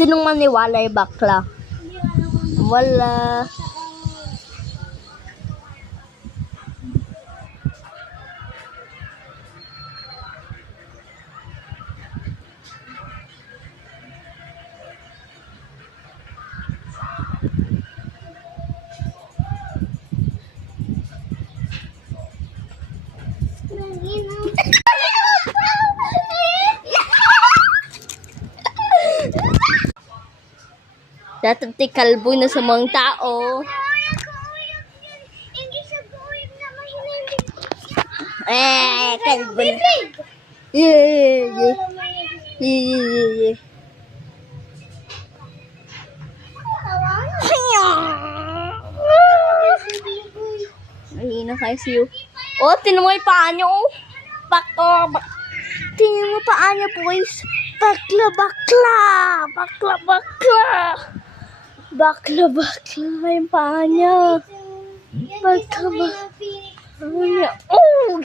Sinong maniwala yung bakla? Wala. Dati kalbo na sa mga tao. Kalbo na. Yeah. Mahina kayo siyo. Oh, tinan mo yung paa nyo. Tingnan mo paa niya, boys. Bakla. Yung paa niya. Bakla. Oh!